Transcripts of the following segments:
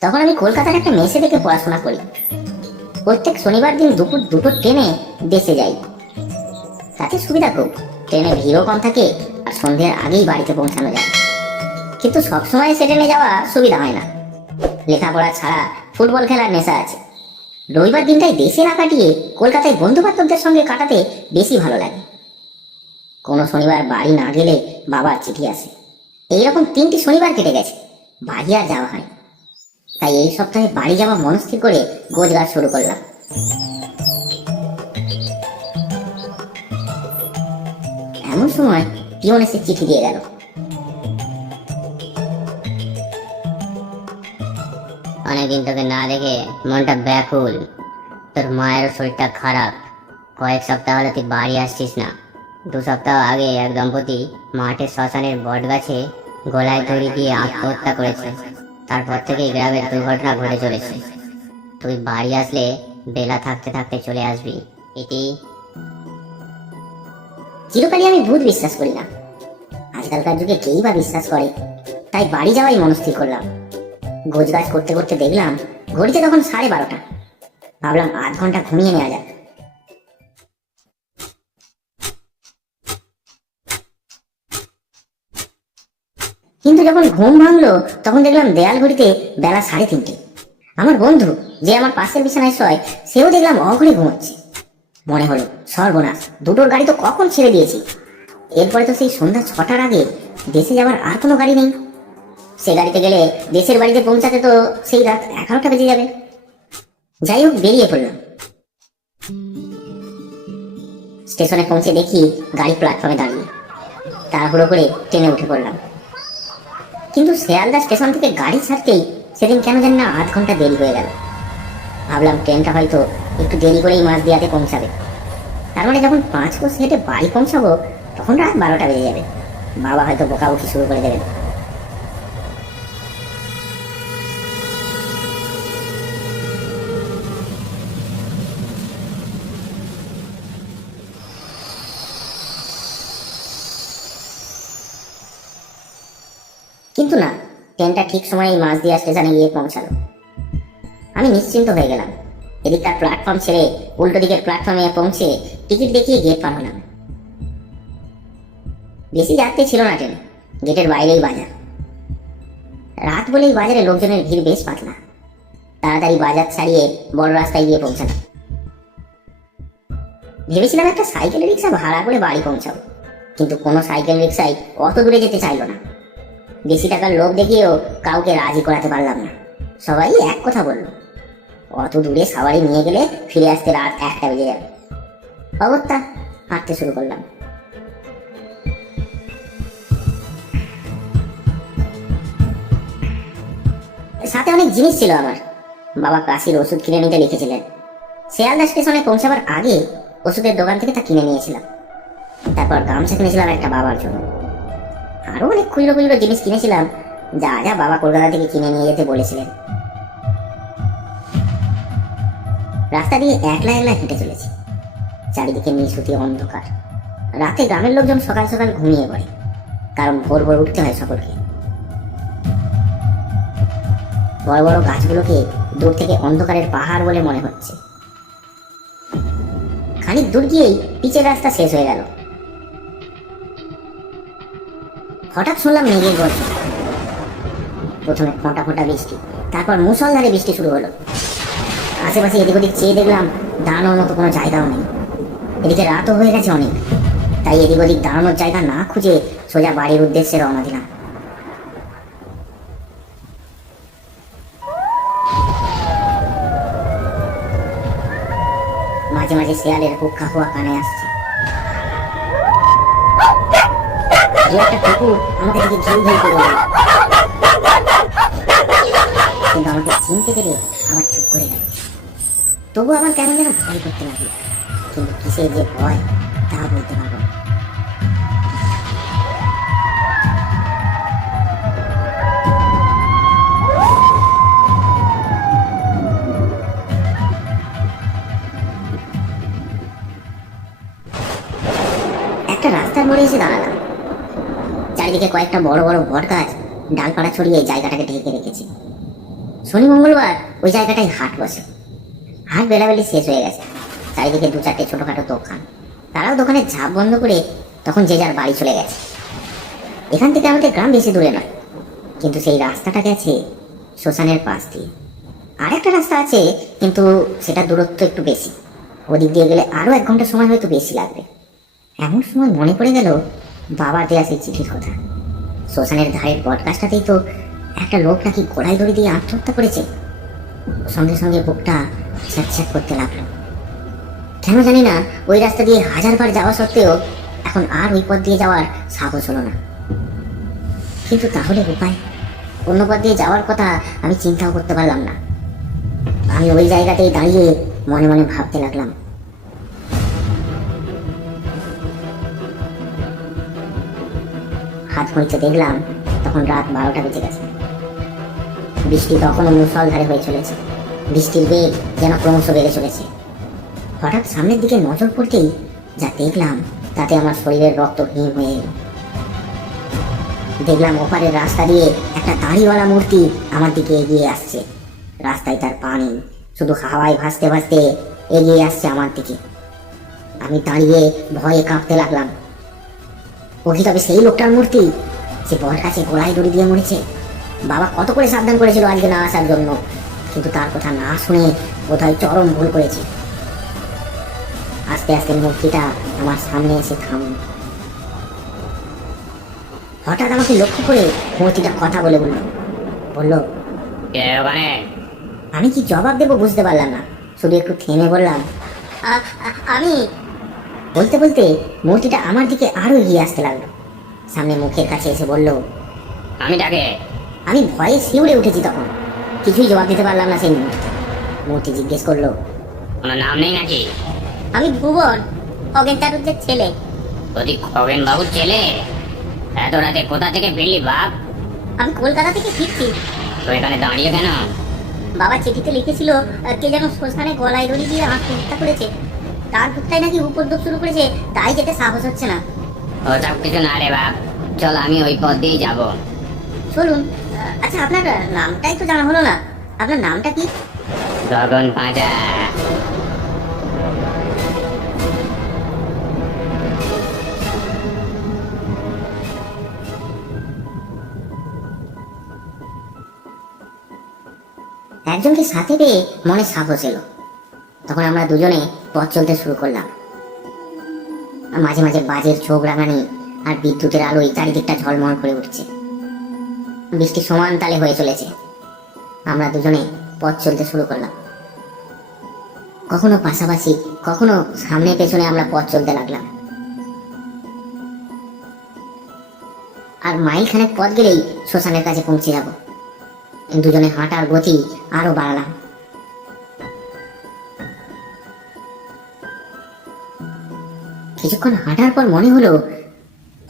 তখন আমি কলকাতার একটা মেসে থেকে পড়াশোনা করি। প্রত্যেক শনিবার দিন দুপুর দুটো ট্রেনে দেশে যাই। তাতে সুবিধা খুব। ট্রেনে ভিড়ও কম থাকে আর সন্ধ্যের আগেই বাড়িতে পৌঁছানো যায়। কিন্তু সবসময় সে ট্রেনে যাওয়া সুবিধা হয় না। লেখাপড়া ছাড়া ফুটবল খেলার নেশা আছে। রবিবার দিনটাই দেশে না কাটিয়ে কলকাতায় বন্ধু বান্ধবদের সঙ্গে কাটাতে বেশি ভালো লাগে। কোনো শনিবার বাড়ি না গেলে বাবার চিঠি আসে। এইরকম তিনটি শনিবার কেটে গেছে। বাড়ি আর যাওয়া হয় তাই এই সপ্তাহে বাড়ি যাওয়া মনস্থির করে গোজগাছ শুরু করলাম। এমন সময় পিয়ন এসে চিঠি দিয়ে গেল। অনেকদিন তোকে না দেখে মনটা ব্যাকুল। তোর মায়ের শরীরটা খারাপ। কয়েক সপ্তাহ হলে তুই বাড়ি আসছিস না। দু সপ্তাহ আগে এক দম্পতি মাঠের শ্মশানের বট গাছে গলায় দড়ি দিয়ে আত্মহত্যা করেছে। তারপর থেকেই গ্রামের দুর্ঘটনা ঘটে চলেছে। তুই বাড়ি আসলে বেলা থাকতে থাকতে চলে আসবি। এটি চিরকালই আমি ভূত বিশ্বাস করি না। আজকালকার যুগে কেই বা বিশ্বাস করে? তাই বাড়ি যাওয়াই মনস্থির করলাম। গোজগাছ করতে করতে দেখলাম, ঘড়িতে তখন সাড়ে বারোটা। ভাবলাম আধ ঘণ্টা ঘুমিয়ে নেওয়া যাক। কিন্তু যখন ঘুম ভাঙলো, তখন দেখলাম দেয়াল ঘড়িতে বেলা সাড়ে তিনটে। আমার বন্ধু যে আমার পাশের বিছানায় শয়, সেও দেখলাম অঘরে ঘুমোচ্ছে। মনে হলো, সর্বনাশ, দুটোর গাড়ি তো কখন ছেড়ে দিয়েছি? এরপরে তো সেই সন্ধ্যা ছটার আগে দেশে যাওয়ার আর কোনো গাড়ি নেই। সে গাড়িতে গেলে দেশের বাড়িতে পৌঁছাতে তো সেই রাত এগারোটা বেজে যাবে। যাই হোক, বেরিয়ে পড়লাম। স্টেশনে পৌঁছে দেখি গাড়ি প্ল্যাটফর্মে দাঁড়িয়ে। তাড়াহুড়ো করে ট্রেনে উঠে পড়লাম। কিন্তু শেয়ালদা স্টেশন থেকে গাড়ি ছাড়তেই সেদিন কেন জানি না আধ ঘণ্টা দেরি হয়ে গেল। ভাবলাম ট্রেনটা হয়তো একটু দেরি করেই মাছ দিয়াতে পৌঁছাবে। তার মানে যখন পাঁচ কোষ হেঁটে বাড়ি পৌঁছাবো, তখন রাত বারোটা বেজে যাবে। বাবা হয়তো বকাবকি শুরু করে দেবেন কিন্তু না ট্রেনটা ঠিক সময়ে মাছ দিয়া স্টেশনে গিয়ে পৌঁছালো। আমি নিশ্চিন্ত হয়ে গেলাম। এদিককার প্ল্যাটফর্ম ছেড়ে উল্টো দিকের প্ল্যাটফর্মে পৌঁছে টিকিট দেখিয়ে গেট পার হলাম। বেশি যাত্রী ছিল না ট্রেনে গেটের বাইরেই বাজার। রাত বলেই বাজারে লোকজনের ভিড় বেশ পাতলা। তাড়াতাড়ি বাজার ছাড়িয়ে বড় রাস্তায় গিয়ে পৌঁছালাম। ভেবেছিলাম একটা সাইকেল রিক্সা ভাড়া করে বাড়ি পৌঁছাবো, কিন্তু কোনো সাইকেল রিক্সায় অত দূরে যেতে চাইলো না। বেশি টাকার লোভ দেখিয়েও কাউকে রাজি করাতে পারলাম না। সবাই এক কথা বলল। অত দূরে সাওয়ারি নিয়ে গেলে ফিরে আসতে রাত একটা বেজে যাবে। অগত্যা হাঁটতে শুরু করলাম। সাথে অনেক জিনিস ছিল আমার। বাবা কাশির ওষুধ কিনে নিতে লিখেছিলেন। শিয়ালদা স্টেশনে পৌঁছাবার আগে ওষুধের দোকান থেকে তা কিনে নিয়েছিলাম। তারপর গামছা কিনেছিলাম একটা বাবার জন্য। আরও অনেক খুচরো খুচরো জিনিস কিনেছিলাম। যা যা বাবা কলকাতা থেকে কিনে নিয়ে যেতে বলেছিলেন। রাস্তা দিয়ে একলা একলা হেঁটে চলেছি। চারিদিকে নিশুতি অন্ধকার। রাতে গ্রামের লোকজন সকাল সকাল ঘুমিয়ে পড়ে। কারণ ভোর ভোর উঠতে হয় সকলকে। বড় বড় গাছগুলোকে দূর থেকে অন্ধকারের পাহাড় বলে মনে হচ্ছে। খানিক দূর গিয়েই পিচের রাস্তা শেষ হয়ে গেল। হঠাৎ শুনলাম মেঘের গর্জন। প্রথমে ফোঁটা ফোঁটা বৃষ্টি, তারপর মুসলধারে বৃষ্টি শুরু হলো। আশেপাশে এদিক ওদিক চেয়ে দেখলাম দাঁড়ানোর মতো কোনো জায়গাও নেই। এদিকে রাতও হয়ে গেছে অনেক, তাই এদিক ওদিক দাঁড়ানোর জায়গা না খুঁজে সোজা বাড়ির উদ্দেশ্যে রওনা দিলাম। মাঝে মাঝে শেয়ালের হুক্কা হুয়া কানে আসছে। একটা কুকুর আমাকে দিকে ঘিউ ঘিউ করে কিন্তু আমাকে চিনতে পেরে আবার চুপ করে গেল। তবু আমার কেমন যেন ভয় করতে লাগল। কিন্তু কিসের যে ভয়, তা বলতে পারব একটা রাস্তার মোড়ে এসে দাঁড়ালাম। চারিদিকে কয়েকটা বড় বড় বট গাছ ডালপাড়া ছড়িয়ে জায়গাটাকে ঢেকে রেখেছে। শনি, মঙ্গলবার ওই জায়গাটায় হাট বসে। হাট বেলাবেলি শেষ হয়ে গেছে। চারিদিকে দু চারটে ছোটখাটো দোকান। তারাও দোকানের ঝাঁপ বন্ধ করে তখন যে যার বাড়ি চলে গেছে। এখান থেকে আমাদের গ্রাম বেশি দূরে নয়। কিন্তু সেই রাস্তাটা গেছে শ্মশানের পাশ দিয়ে। আর একটা রাস্তা আছে, কিন্তু সেটা দূরত্ব একটু বেশি। ওদিক দিয়ে গেলে আরও এক ঘণ্টা সময় হয়তো বেশি লাগবে। এমন সময় মনে পড়ে গেল বাবার দেয়া সেই চিঠির কথা। শ্মশানের ধারের পডকাস্টটাতেই তো একটা লোক নাকি গোড়ায় দড়ি দিয়ে আত্মহত্যা করেছে। সঙ্গে সঙ্গে বুকটা ছ্যাঁক করতে লাগল। কেন জানি না, ওই রাস্তা দিয়ে হাজারবার যাওয়া সত্ত্বেও এখন আর ওই পথ দিয়ে যাওয়ার সাহস হলো না। কিন্তু তাহলে উপায়? অন্য পথ দিয়ে যাওয়ার কথা আমি চিন্তাও করতে পারলাম না। আমি ওই জায়গাতেই দাঁড়িয়ে মনে মনে ভাবতে লাগলাম। হাত ঘড়িতে দেখলাম, তখন রাত বারোটা বেজে গেছে। বৃষ্টি তখনও মুসলধারে হয়ে চলেছে। বৃষ্টির বেগ যেন ক্রমশ বেড়ে চলেছে। হঠাৎ সামনের দিকে নজর পড়তেই যা দেখলাম, তাতে আমার শরীরের রক্ত হিম হয়ে এলো। দেখলাম ওপারের রাস্তা দিয়ে একটা দাড়িওয়ালা মূর্তি আমার দিকে এগিয়ে আসছে। রাস্তায় তার পানি শুধু হাওয়ায় ভাসতে ভাসতে এগিয়ে আসছে আমার দিকে। আমি দাঁড়িয়ে ভয়ে কাঁপতে লাগলাম। ও কি তবে সেই লোকটার মূর্তি সে বর কাছে গোড়ায় দড়ি দিয়ে মরেছে। বাবা কত করে সাবধান করেছিল আজকে না আসার জন্য। কিন্তু তার কথা না শুনে বোধহয় চরম ভুল করেছে। আস্তে আস্তে মূর্তিটা আমার সামনে এসে থামল। হঠাৎ আমাকে লক্ষ্য করে মূর্তিটা কথা বলে বলল বলল আমি কি জবাব দেবো বুঝতে পারলাম না। শুধু একটু থেমে বললাম "আ- আ- আমি বলতে বলতে মূর্তিটা আমার দিকে আরও এগিয়ে আসতে লাগল। সামনে মুখের কাছে এসে বলল আমি ডাকে। আমি ভয়ে শিউড়ে উঠেছি তখন। কিছুই জবাব দিতে পারলাম না সেই মুহূর্তে মূর্তি জিজ্ঞেস করল কোনো নাম নেই নাকি? আমি ভুবন খগেন চাটুর্যের ছেলে। যদি খগেন বাবুর ছেলে? এত রাতে কোথা থেকে ফিরলি বাপ? আমি কলকাতা থেকে ফিরছি। তো এখানে দাঁড়িয়ে কেন? বাবা চিঠিতে লিখেছিল কে যেন শ্মশানে গলায় দড়ি দিয়ে আমাকে আত্মহত্যা করেছে। তার ভূতটাই নাকি উপদ্রব শুরু করেছে তাই যেতে সাহস হচ্ছে না। ওসব কিছু না রে বাপ। চল আমি ওই পথ দিয়েই যাব। চলুন। আচ্ছা আপনার নামটাই তো জানা হলো না। আপনার নামটা কি? গগন পাঁজা একজনকে সাথে পেয়ে মনে সাহস এলো। তখন আমরা দুজনে পথ চলতে শুরু করলাম। মাঝে মাঝে বাজের চোখ রাঙানি আর বিদ্যুতের আলোয় চারিদিকটা ঝলমল করে উঠছে। বৃষ্টি সমান তালে হয়ে চলেছে। আমরা দুজনে পথ চলতে শুরু করলাম। কখনো পাশাপাশি, কখনো সামনে পেছনে আমরা পথ চলতে লাগলাম। আর মাইল খানেক পথ গেলেই শ্মশানের কাছে পৌঁছে যাব। দুজনে হাঁটার গতি আরও বাড়ালাম। কিছুক্ষণ হাঁটার পর মনে হলো,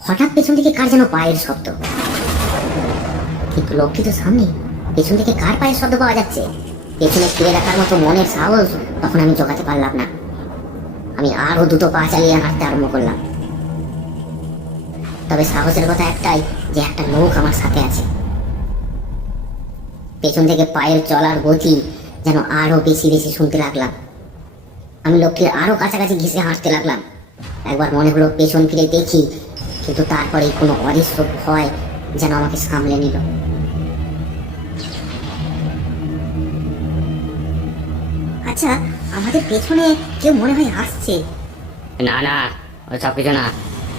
হঠাৎ পেছন থেকে কার যেন পায়ের শব্দ। কিন্তু লোকটি তো সামনে, পেছন থেকে কার পায়ের শব্দ পাওয়া যাচ্ছে? পেছনে ফিরে রাখার মতো মনের সাহস তখন আমি জোগাতে পারলাম না। আমি আরও দুটো পা চালিয়ে হাঁটতে আরম্ভ করলাম। তবে সাহসের কথা একটাই, যে একটা লোক আমার সাথে আছে। পেছন থেকে পায়ের চলার গতি যেন আরও বেশি বেশি শুনতে লাগলাম। আমি লোকটির আরও কাছাকাছি ঘেসে হাঁটতে লাগলাম। একবার মনে হলো পেছন ফিরে দেখি কিন্তু তারপরেই কোনো অদৃশ্য ভয় যেন আমাকে সামলে নিল। আচ্ছা আমাদের পেছনে কেউ মনে হয় আসছে। না না ওসব কিছু না।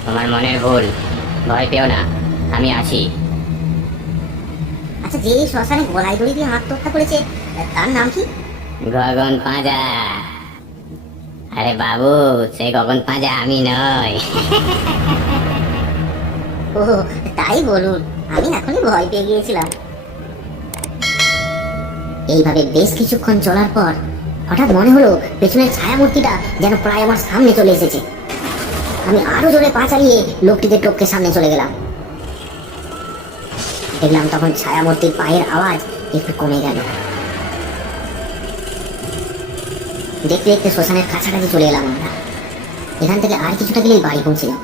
তোমার মনের ভুল ভয় পেও না আমি আছি। আচ্ছা যে শ্মশানে গলায় দড়ি দিয়ে আত্মহত্যা করেছে তার নাম কি? গগন পাঁজা। আরে বাবু সেই গগন পাঁজা আমি নই। ও তাই বলুন, আমি এখনই ভয় পেয়ে গিয়েছিলাম। এইভাবে বেশ কিছুক্ষণ চলার পর হঠাৎ মনে হলো পেছনের ছায়ামূর্তিটা যেন প্রায় আমার সামনে চলে এসেছে। আমি আরও জোরে পা চালিয়ে লোকটিকে টপকে সামনে চলে গেলাম। দেখলাম তখন ছায়ামূর্তির পায়ের আওয়াজ একটু কমে গেল। দেখতে দেখতে শ্মশানের কাছাকাছি চলে এলাম আমরা। এখান থেকে আর কিছুটা গেলেই বাড়ি পৌঁছিলাম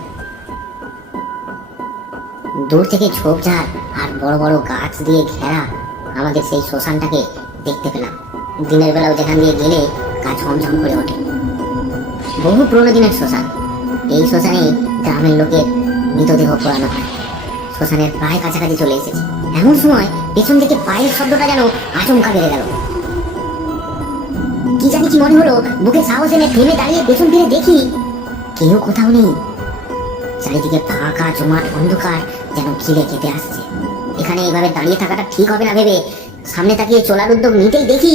দূর থেকে ঝোপঝাড় আর বড় বড় গাছ দিয়ে ঘেরা আমাদের সেই শ্মশানটাকে দেখতে পেলাম। দিনের বেলাও যেখান দিয়ে গেলে গা ঝমঝম করে ওঠে। বহু পুরোনো দিনের শ্মশান। এই শ্মশানে গ্রামের লোকের মৃতদেহ পোড়ানো হয়। শ্মশানের প্রায় কাছাকাছি চলে এসেছে। এমন সময় পেছন থেকে পায়ের শব্দটা যেন আচমকা বেড়ে গেল। কি জানি কি মনে হলো, বুকে সাহস এনে থেমে দাঁড়িয়ে পেছন ফিরে দেখি কেউ কোথাও নেই। চারিদিকে ফাঁকা, জমাট অন্ধকার যেন ঘিরে কেটে আসছে। এখানে এইভাবে দাঁড়িয়ে থাকাটা ঠিক হবে না ভেবে সামনে তাকিয়ে চলার উদ্যোগ নিতেই দেখি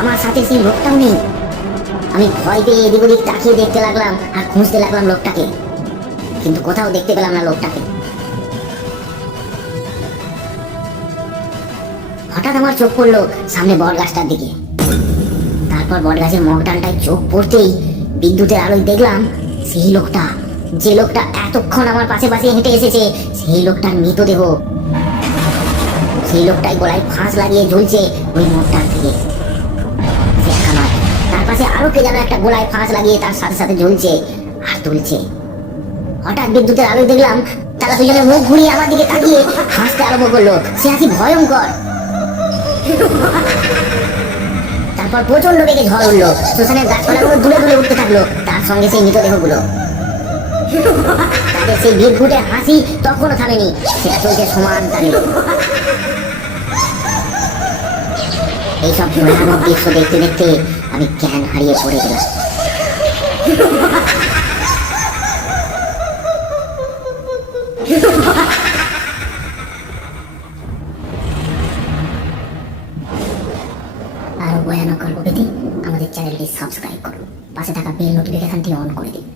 আমার সাথে সেই লোকটাও নেই। আমি ভয় পেয়ে এদিক ওদিক তাকিয়ে দেখতে লাগলাম আর খুঁজতে লাগলাম লোকটাকে। কিন্তু কোথাও দেখতে পেলাম না লোকটাকে। হঠাৎ আমার চোখ পড়ল সামনে বট গাছটার দিকে। তারপর বট গাছের মগডালটায় চোখ পড়তেই বিদ্যুতের আলোয় দেখলাম সেই লোকটা। যে লোকটা এতক্ষণ আমার পাশে পাশে হেঁটে এসেছে, সেই লোকটার মৃতদেহ। সেই লোকটাই গলায় ফাঁস লাগিয়ে ঝুলছে ওই মগটার থেকে। তার পাশে আরও কে যেন একটা গোলায় ফাঁস লাগিয়ে তার সাথে সাথে ঝুলছে আর তুলছে। হঠাৎ বিদ্যুতের আলোয় দেখলাম তারা দুজনে মুখ ঘুরিয়ে আমার দিকে তাকিয়ে হাসতে আরম্ভ করল। সে হাসি ভয়ঙ্কর। তারপর প্রচণ্ড বেগে ঝড় উঠল শ্মশানের গাছপালাগুলো দূরে দূরে উঠতে থাকল। তার সঙ্গে সেই মৃতদেহগুলো তাদের সেই বিদঘুটে হাসি তখনও থামেনি। সেটা চলছে সমান তালে এইসব ভয়ানক দৃশ্য দেখতে দেখতে আমি জ্ঞান হারিয়ে পড়ে গেলাম। আরও ভয়ানক গল্প পেতে আমাদের চ্যানেলটি সাবস্ক্রাইব করুন পাশে থাকা বেল নোটিফিকেশনটি অন করে দিন